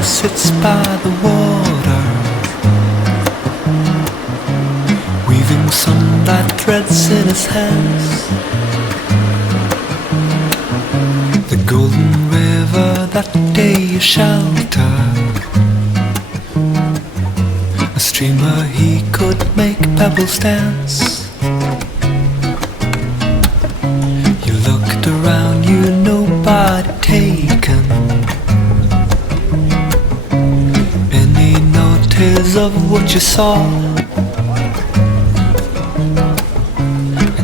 Sits by the water, weaving sunlight threads in his hands. The golden river that day you shelter, a streamer he could make pebbles dance. You looked around you, nobody taken. Of what you saw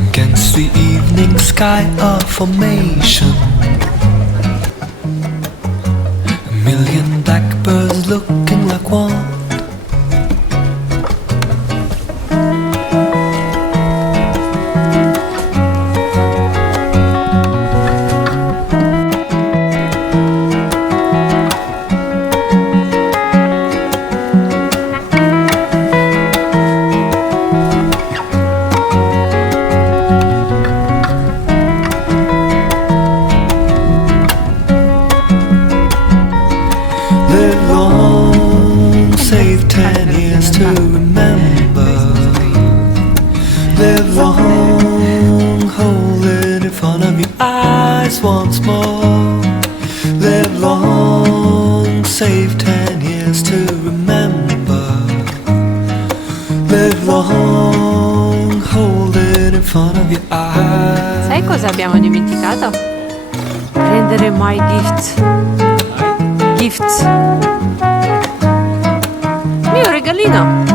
against the evening sky of formation, a million blackbirds looking like one. Live long, save 10 years to remember. Live long, hold it in front of your eyes once more. Live long, save 10 years to remember. Live long, hold it in front of your eyes. Sai cosa abbiamo dimenticato? Prendere my gift. Gifts. Mio regalino.